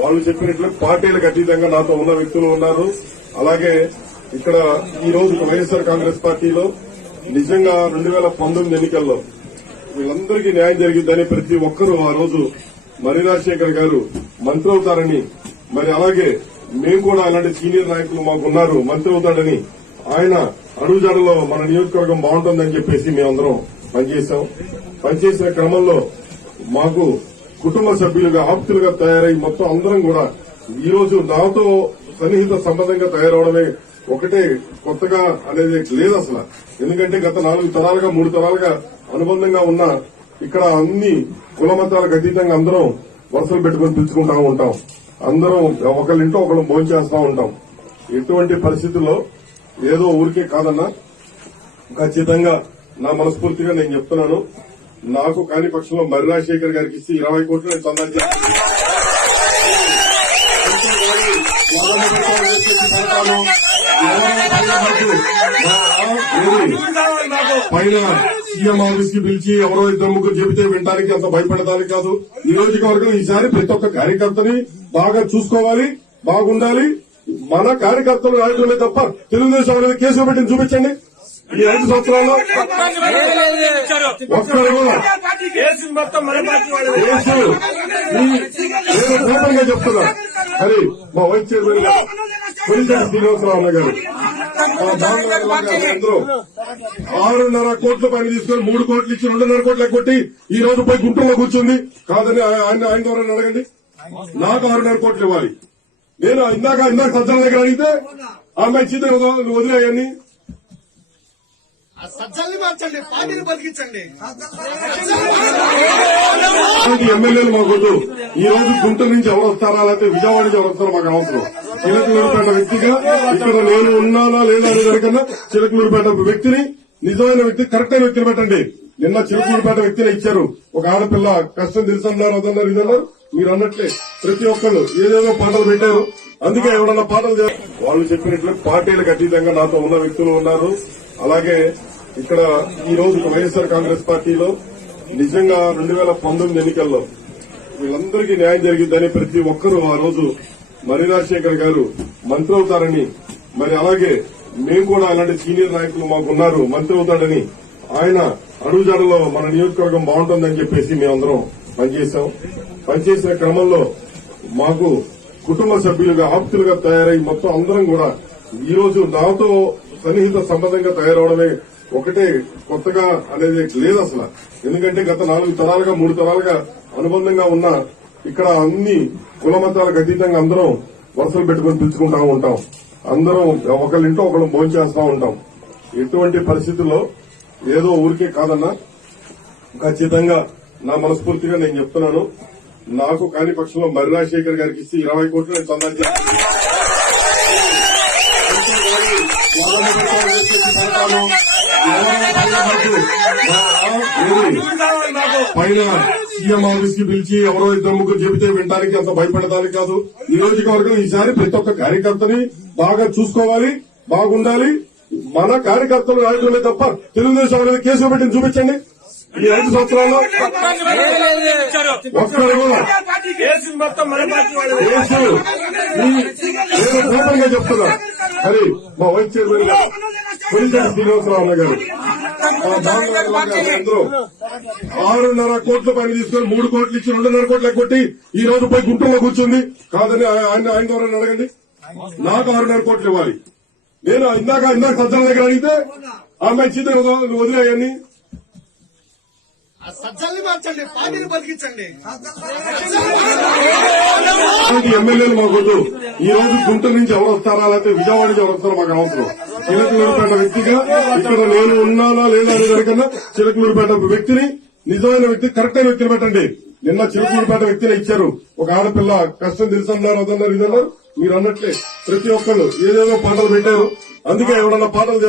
వాళ్ళు చెప్పినట్లు పార్టీలకు అతీతంగా నాతో ఉన్న వ్యక్తులు ఉన్నారు. అలాగే ఇక్కడ ఈ రోజు వైఎస్ఆర్ కాంగ్రెస్ పార్టీలో నిజంగా 2019 ఎన్నికల్లో వీళ్ళందరికీ న్యాయం జరిగిందని ప్రతి ఒక్కరూ ఆ రోజు మర్రి రాజశేఖర్ గారు మంత్రి అవుతారని, మరి అలాగే మేము కూడా అలాంటి సీనియర్ నాయకులు మాకున్నారు మంత్రి అవుతాడని ఆయన అడుగుజాడలో మన నియోజకవర్గం బాగుంటుందని చెప్పేసి మేమందరం పనిచేశాం. పనిచేసిన క్రమంలో మాకు కుటుంబ సభ్యులుగా ఆప్తులుగా తయారై మొత్తం అందరం కూడా ఈ రోజు నాతో సన్నిహిత సంబంధంగా తయారవడమే ఒకటే కొత్తగా అనేది లేదు అసలు. ఎందుకంటే గత 4 తరాలుగా 3 తరాలుగా అనుబంధంగా ఉన్న ఇక్కడ అన్ని కుల మతాలకు అతీతంగా అందరం వరుసలు పెట్టుకుని పిలుచుకుంటా ఉంటాం. అందరం ఒకళ్ళింటో ఒకళ్ళు భోంచేస్తా ఉంటాం. ఎటువంటి పరిస్థితుల్లో ఏదో ఊరికే కాదన్నా, ఖచ్చితంగా నా మనస్ఫూర్తిగా నేను చెప్తున్నాను, నాకు కాని పక్షంలో మర్రి రాజశేఖర్ గారికి ఇచ్చి 20 కోట్లు నేను చందాలి పైన సీఎం ఆఫీస్ కి పిలిచి ఎవరో 2-3 చెబితే వినడానికి అంత భయపడటానికి కాదు. నియోజకవర్గం ఈసారి ప్రతి ఒక్క కార్యకర్తని బాగా చూసుకోవాలి, బాగుండాలి. మన కార్యకర్తలు రాయడమే తప్ప తెలుగుదేశం అనేది కేసులు పెట్టింది చూపించండి. ఈ 5 సంవత్సరాల్లో ఒక్కరు కూడా నేను ఓపెన్గా చెప్తున్నా. మరి మా వైస్ చైర్మన్ గారు కొలిశెట్టి శ్రీనివాసరావు అన్న గారు అందరూ 6.5 కోట్ల పైన తీసుకొని 3 కోట్లు ఇచ్చి 2.5 కోట్లు ఎగ్గొట్టి ఈ రోజు పోయి గుంటూరులో కూర్చుంది. కాదని ఆయన ద్వారా అడగండి. నాకు 6.5 కోట్లు ఇవ్వాలి. నేను ఇందాక సజ్జల దగ్గర అడిగితే ఆమె ఇచ్చింది వదిలేయని సజ్జల్ని మార్చండి, పార్టీని బతికించండి. ఎమ్మెల్యేలు మాకొద్దు. ఈ రోజు గుంటూరు నుంచి ఎవరు వస్తారా లేకపోతే విజయవాడ నుంచి ఎవరు వస్తారో మాకు అవసరం. చిలకలూరుపేట వ్యక్తిగా ఇక్కడ నేను ఉన్నానా లేదా అనే దానికన్నా చిలకలూరుపేట వ్యక్తిని, నిజమైన వ్యక్తి, కరెక్ట్ అయిన వ్యక్తిని పెట్టండి. నిన్న చిలకలూరుపేట వ్యక్తిని ఇచ్చారు. ఒక ఆడపిల్ల కష్టం తెలుసన్నారు, అదన్నారు, ఇదన్నారు. మీరు అన్నట్లే ప్రతి ఒక్కళ్ళు ఏదేదో పాటలు పెట్టారు. అందుకే ఎవరన్నా పాటలు వాళ్ళు చెప్పినట్లు పార్టీలకు అతీతంగా నాతో ఉన్న వ్యక్తులు ఉన్నారు. అలాగే ఇక్కడ ఈ రోజు వైఎస్ఆర్ కాంగ్రెస్ పార్టీలో నిజంగా 2019 ఎన్నికల్లో వీళ్ళందరికీ న్యాయం జరిగిందని ప్రతి ఒక్కరూ ఆ రోజు మర్రి రాజశేఖర్ గారు మంత్రి అవుతారని, మరి అలాగే మేము కూడా అలాంటి సీనియర్ నాయకులు మాకున్నారు మంత్రి అవుతాడని ఆయన అడుగుజాడలో మన నియోజకవర్గం బాగుంటుందని చెప్పేసి మేమందరం పనిచేశాం. పనిచేసిన క్రమంలో మాకు కుటుంబ సభ్యులుగా ఆప్తులుగా తయారై మొత్తం అందరం కూడా ఈ రోజు నాతో సన్నిహిత సంబంధంగా తయారవడమే ఒకటే కొత్తగా అనేది లేదు అసలు. ఎందుకంటే గత 4 తరాలుగా 3 తరాలుగా అనుబంధంగా ఉన్న ఇక్కడ అన్ని కుల మతాలకు అతీతంగా అందరం వరుసలు పెట్టుకుని పిలుచుకుంటా ఉంటాం. అందరం ఒకళ్ళింటో ఒకళ్ళు భోంచేస్తా ఉంటాం. ఎటువంటి పరిస్థితుల్లో ఏదో ఊరికే కాదన్నా, ఖచ్చితంగా నా మనస్ఫూర్తిగా నేను చెప్తున్నాను, నాకు కాని పక్షంలో మర్రి రాజశేఖర్ గారికి ఇచ్చి 20 కోట్లు నేను చందాలి పైన సీఎం ఆఫీస్ కి పిలిచి ఎవరో 2-3 చెబితే వినడానికి అంత భయపడటానికి కాదు. నియోజకవర్గం ఈసారి ప్రతి ఒక్క కార్యకర్తని బాగా చూసుకోవాలి, బాగుండాలి. మన కార్యకర్తలు రాయడమే తప్ప తెలుగుదేశం అనేది కేసులు పెట్టింది చూపించండి. ఈ 5 సంవత్సరాల్లో ఒక్కరు కూడా నేను ఓపెన్గా చెప్తున్నా. మరి మా వైస్ చైర్మన్ గారు కొలిశెట్టి శ్రీనివాసరావు అన్న గారు అందరూ 6.5 కోట్ల పైన తీసుకొని 3 కోట్లు ఇచ్చి 2.5 కోట్లు ఎగ్గొట్టి ఈ రోజు పోయి గుంటూరులో కూర్చుంది. కాదని ఆయన ద్వారా అడగండి. నాకు 6.5 కోట్లు ఇవ్వాలి. నేను ఇందాక సజ్జల దగ్గర అడిగితే ఆమె ఇచ్చింది వదిలేయని సజ్జల్ని మార్చండి, పార్టీని బతికించండి. ఎమ్మెల్యేలు మాకొద్దు. ఈ రోజు గుంటూరు నుంచి ఎవరు వస్తారా లేకపోతే విజయవాడ నుంచి ఎవరు వస్తారో మాకు అవసరం. చిలకలూరుపేట వ్యక్తిగా ఇక్కడ నేను ఉన్నానా లేదా అనే దానికన్నా చిలకలూరుపేట వ్యక్తిని, నిజమైన వ్యక్తి, కరెక్ట్ అయిన వ్యక్తిని పెట్టండి. నిన్న చిలకలూరుపేట వ్యక్తిని ఇచ్చారు. ఒక ఆడపిల్ల కష్టం తెలుసన్నారు, అదన్నారు, ఇదన్నారు. మీరు అన్నట్లే ప్రతి ఒక్కళ్ళు ఏదేదో పాటలు పెట్టారు. అందుకే ఎవరన్నా పాటలు